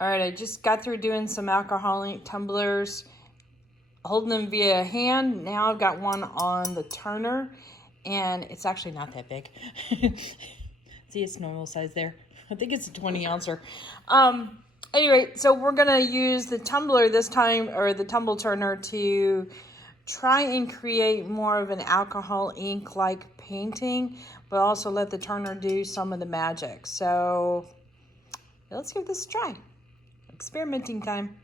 All right, I just got through doing some alcohol ink tumblers, holding them via hand. Now I've got one on the turner, and it's actually not that big. See, it's normal size there. I think it's a 20 ouncer. Anyway, so we're gonna use the tumbler this time, or the tumble turner, to try and create more of an alcohol ink like painting, but also let the turner do some of the magic. So let's give this a try. Experimenting time.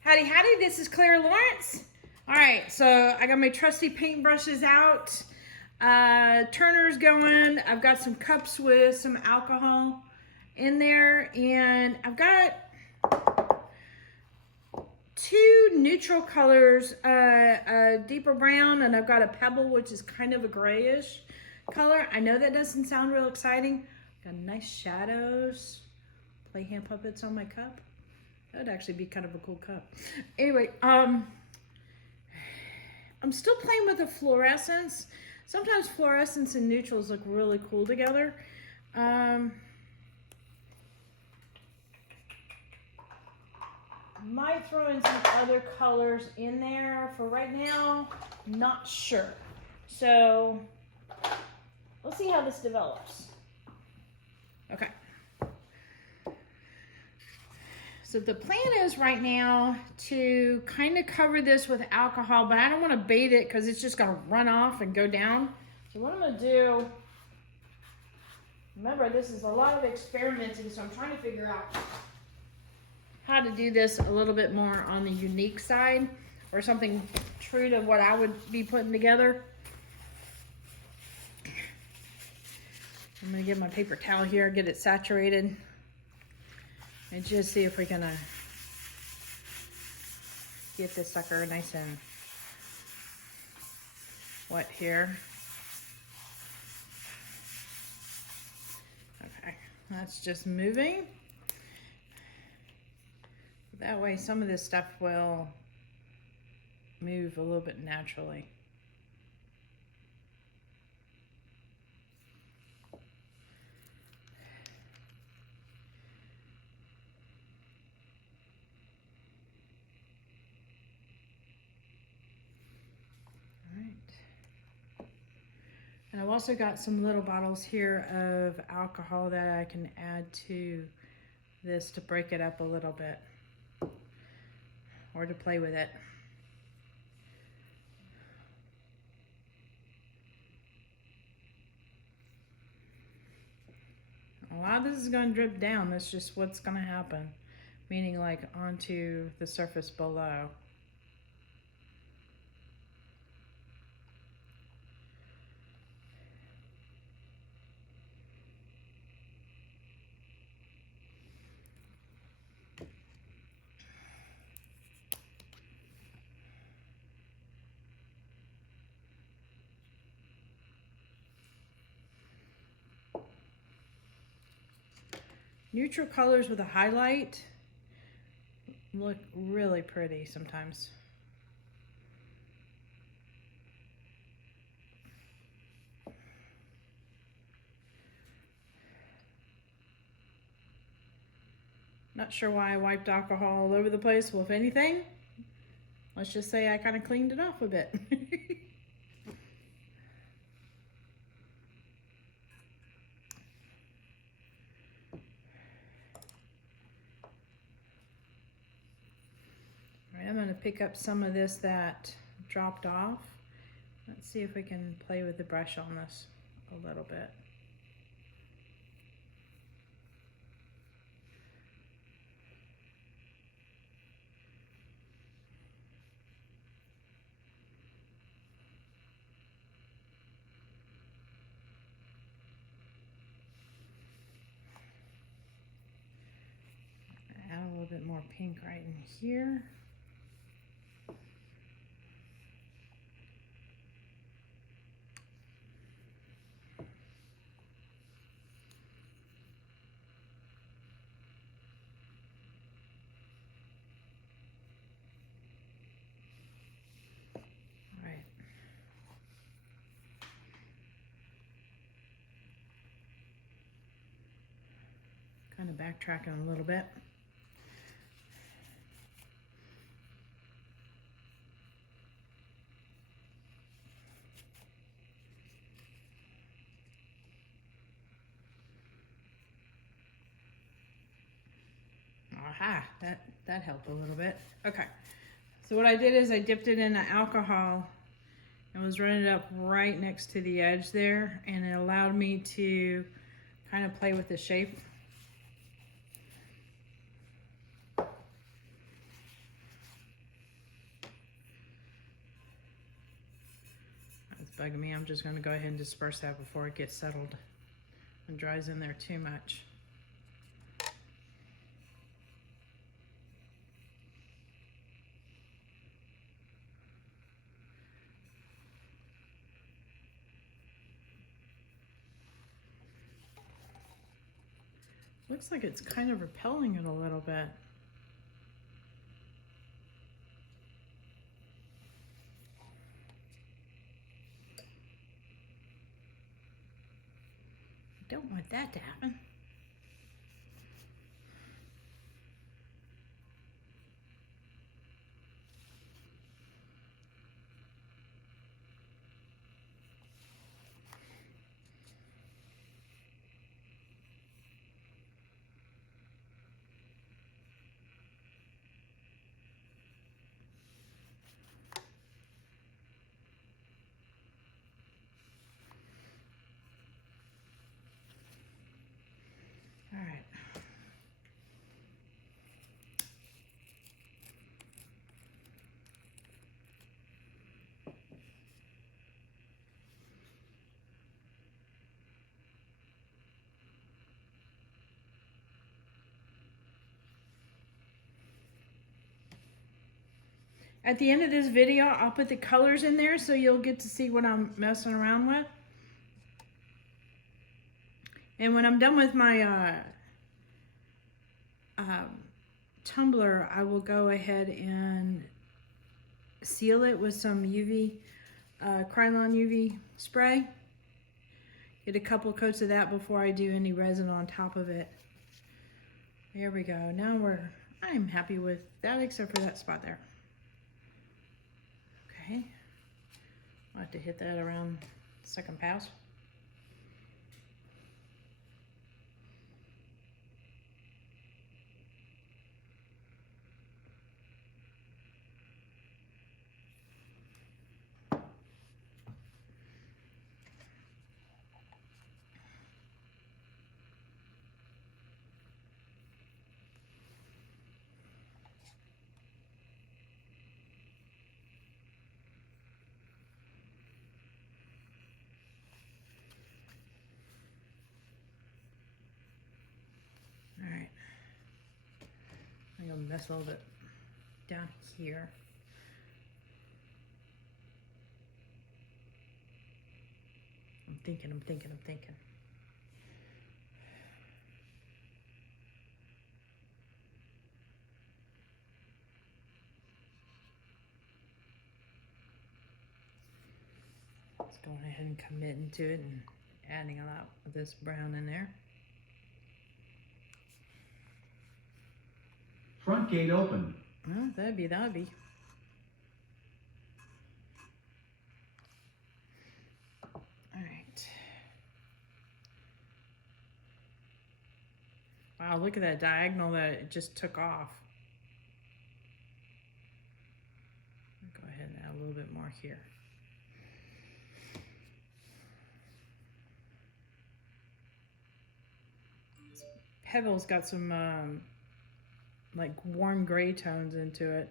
Howdy, howdy, this is Clara Lawrence. All right, so I got my trusty paintbrushes out. Turner's going. I've got some cups with some alcohol in there, and I've got two neutral colors, a deeper brown, and I've got a pebble, which is kind of a grayish color. I know that doesn't sound real exciting. Got nice shadows, play hand puppets on my cup. That would actually be kind of a cool cup. Anyway, I'm still playing with the fluorescence. Sometimes fluorescence and neutrals look really cool together. Might throw in some other colors in there. For right now, not sure. So we'll see how this develops. Okay. So the plan is right now to kind of cover this with alcohol, but I don't want to bathe it because it's just going to run off and go down. So what I'm going to do, remember this is a lot of experimenting, so I'm trying to figure out how to do this a little bit more on the unique side, or something true to what I would be putting together. I'm going to get my paper towel here, get it saturated. And just see if we can get this sucker nice and wet here. Okay, that's just moving. That way some of this stuff will move a little bit naturally. And I've also got some little bottles here of alcohol that I can add to this to break it up a little bit, or to play with it. A lot of this is going to drip down. That's just what's going to happen, meaning like onto the surface below. Neutral colors with a highlight look really pretty sometimes. Not sure why I wiped alcohol all over the place. Well, if anything, let's just say I kind of cleaned it off a bit. I'm going to pick up some of this that dropped off. Let's see if we can play with the brush on this a little bit. Add a little bit more pink right in here. backtracking a little bit. Aha, that helped a little bit. Okay, so what I did is I dipped it in the alcohol and was running it up right next to the edge there, and it allowed me to kind of play with the shape. That's bugging me. I'm just going to go ahead and disperse that before it gets settled and dries in there too much. Looks like it's kind of repelling it a little bit. I don't want that to happen. All right. At the end of this video, I'll put the colors in there so you'll get to see what I'm messing around with. And when I'm done with my tumbler, I will go ahead and seal it with some UV, Krylon UV spray. Get a couple coats of that before I do any resin on top of it. There we go. Now I'm happy with that except for that spot there. Okay. I'll have to hit that around second pass. Alright, I'm going to mess a little bit down here. I'm thinking. Let's go ahead and commit into it and adding a lot of this brown in there. Front gate open. Well, that'd be. All right. Wow, look at that diagonal that it just took off. Go ahead and add a little bit more here. Pebble's got some like warm gray tones into it.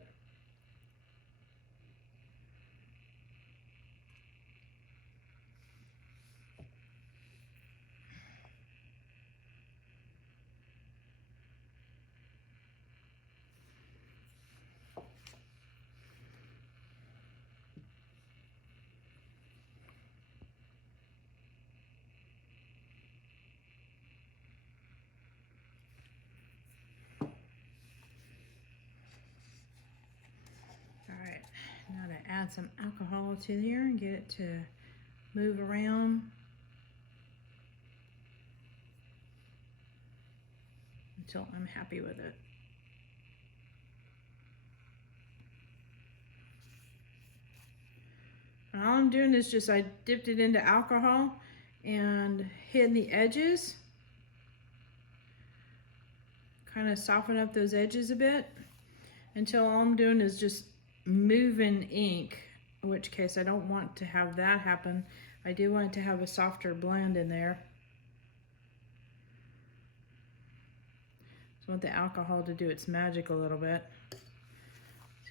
Now to add some alcohol to here and get it to move around. until I'm happy with it. And all I'm doing is just, I dipped it into alcohol and hitting the edges. Kind of soften up those edges a bit until all I'm doing is just moving ink, in which case I don't want to have that happen. I do want to have a softer blend in there. So I want the alcohol to do its magic a little bit.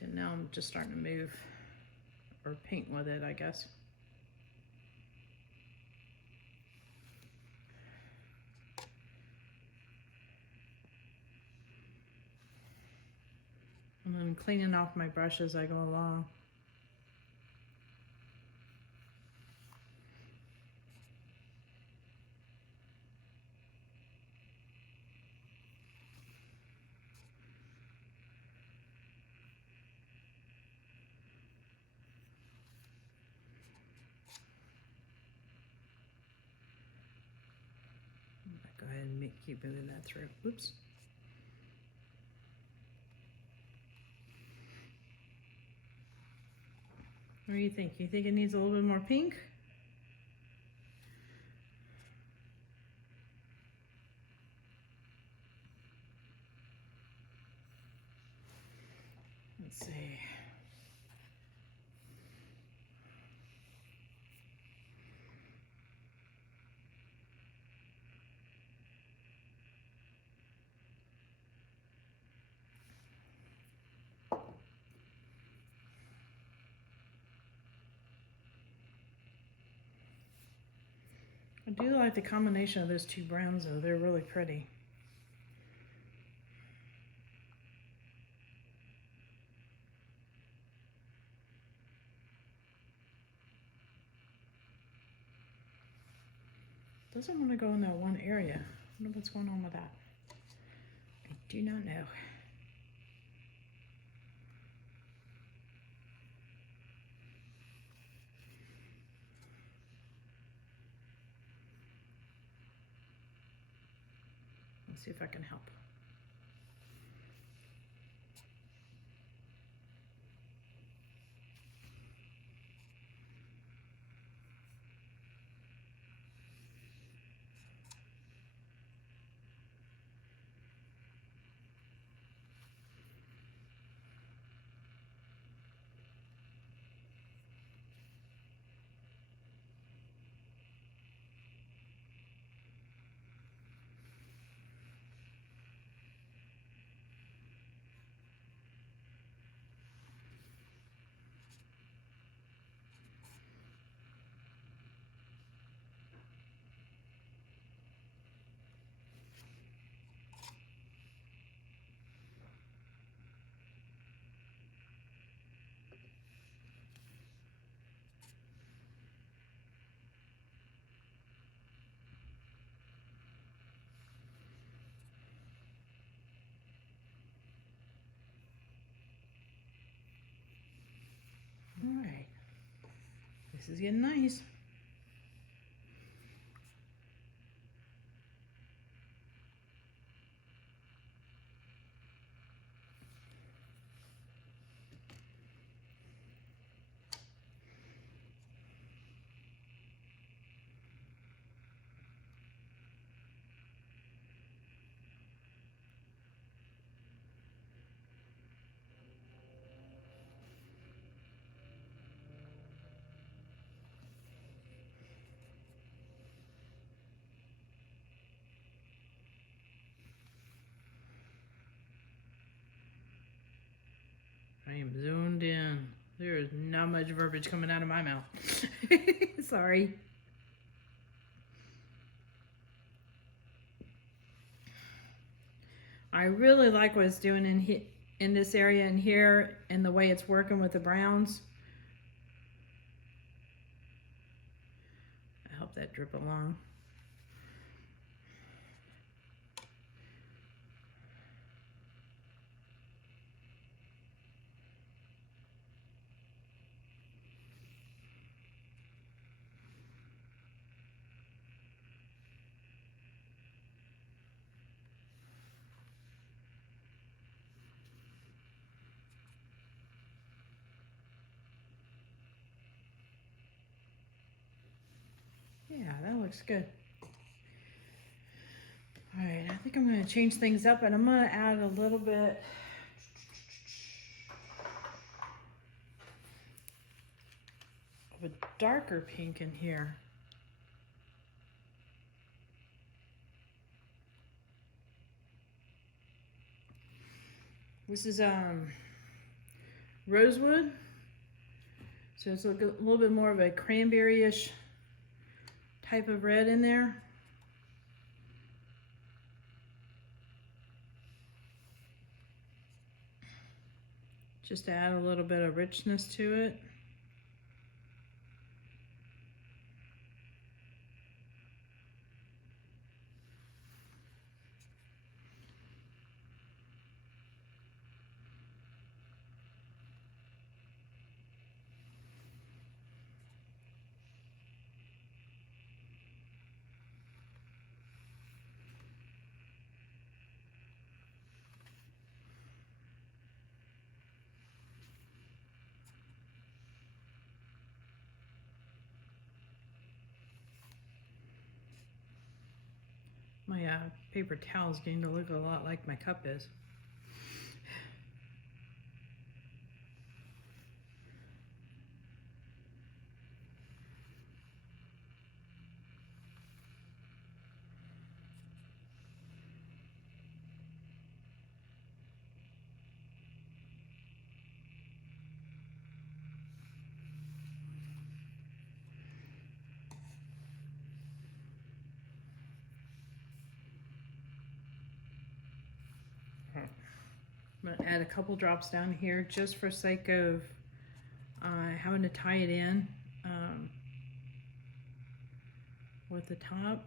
So now I'm just starting to move or paint with it, I guess. And I'm cleaning off my brush as I go along. Go ahead and keep moving that through. Oops. What do you think? You think it needs a little bit more pink? Let's see. I do like the combination of those two browns though, they're really pretty. Doesn't want to go in that one area. I wonder what's going on with that. I do not know. Let's see if I can help. All right, this is getting nice. I am zoned in. There is not much verbiage coming out of my mouth. Sorry. I really like what it's doing in this area and here, and the way it's working with the browns. I hope that drip along. Yeah, that looks good. All right, I think I'm going to change things up, and I'm going to add a little bit of a darker pink in here. This is rosewood, so it's like a little bit more of a cranberry-ish type of red in there. Just to add a little bit of richness to it. My paper towel is getting to look a lot like my cup is. I'm going to add a couple drops down here just for sake of having to tie it in with the top.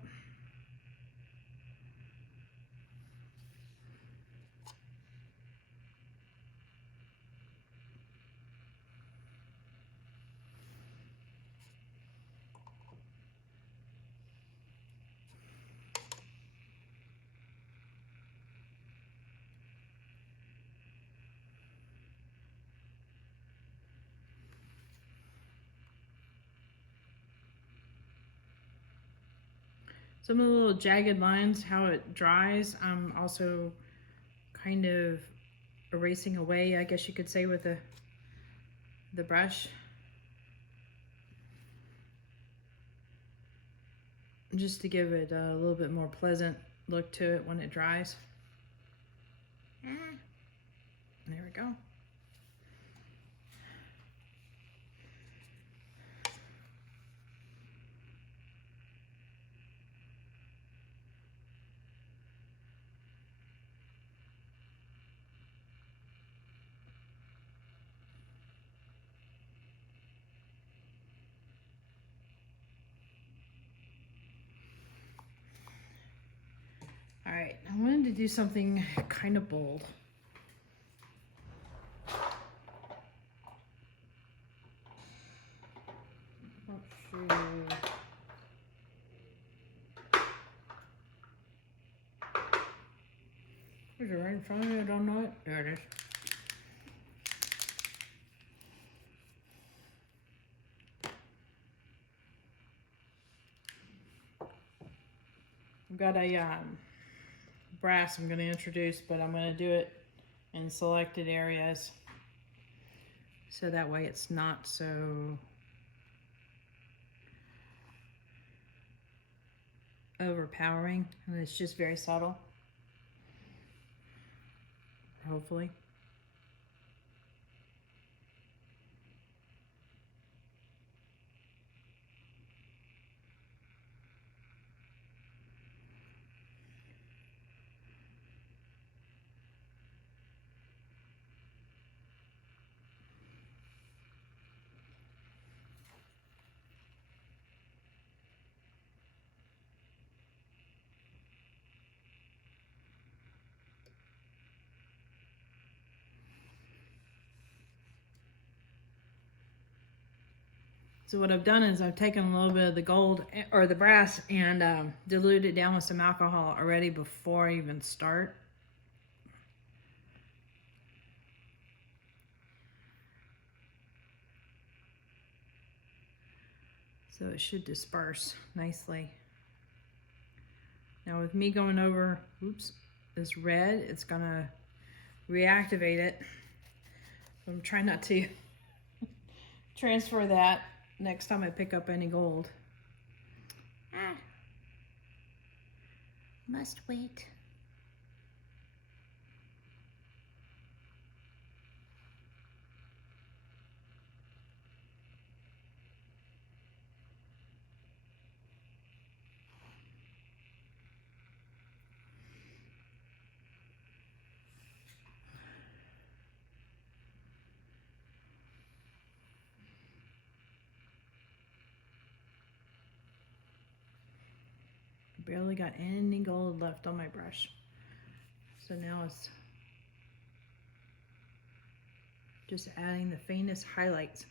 Some of the little jagged lines, how it dries, I'm also kind of erasing away, I guess you could say, with the brush. Just to give it a little bit more pleasant look to it when it dries. There we go. All right, I wanted to do something kind of bold. Let's see. Is it right in front of me? I don't know it. There it is. I've got a brass I'm going to introduce, but I'm going to do it in selected areas, so that way it's not so overpowering, and it's just very subtle, hopefully. So what I've done is I've taken a little bit of the gold or the brass and diluted it down with some alcohol already before I even start. So it should disperse nicely. Now with me going over, oops, this red, it's gonna reactivate it. I'm trying not to transfer that next time I pick up any gold. Must wait. Barely got any gold left on my brush. So now it's just adding the faintest highlights.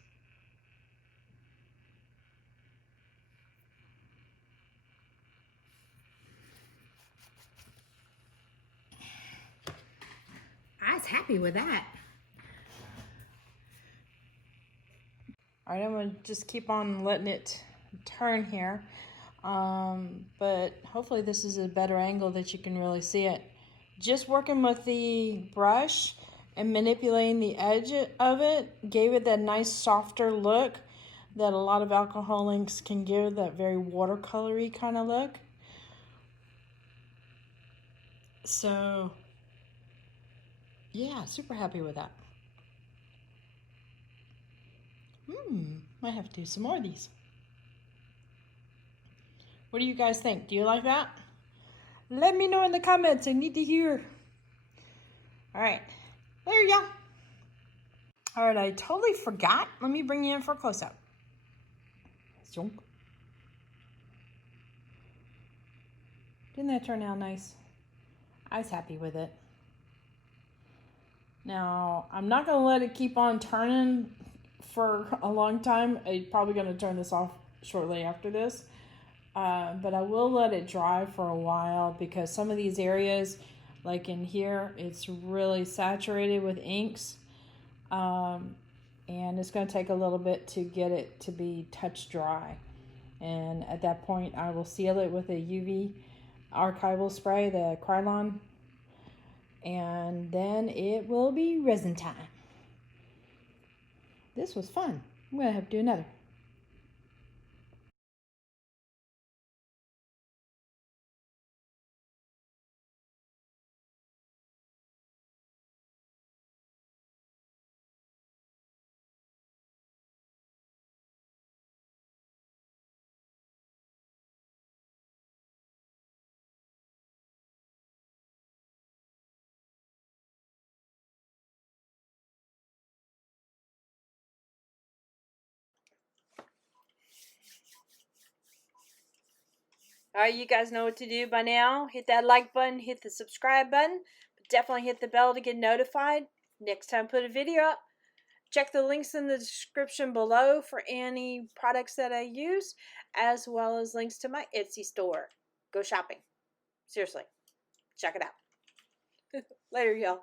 I was happy with that. All right, I'm gonna just keep on letting it turn here. But hopefully this is a better angle that you can really see it. Just working with the brush and manipulating the edge of it gave it that nice softer look that a lot of alcohol inks can give, that very watercolory kind of look. So yeah, super happy with that. Might have to do some more of these. What do you guys think? Do you like that? Let me know in the comments. I need to hear. All right, there you go. All right, I totally forgot. Let me bring you in for a close-up. Didn't that turn out nice? I was happy with it. Now, I'm not going to let it keep on turning for a long time. I'm probably going to turn this off shortly after this. But I will let it dry for a while because some of these areas, like in here, it's really saturated with inks. And it's going to take a little bit to get it to be touch dry. And at that point, I will seal it with a UV archival spray, the Krylon, and then it will be resin time. This was fun. I'm going to have to do another. All right, you guys know what to do by now. Hit that like button, hit the subscribe button, but definitely hit the bell to get notified next time I put a video up. Check the links in the description below for any products that I use, as well as links to my Etsy store. Go shopping. Seriously, check it out. Later, y'all.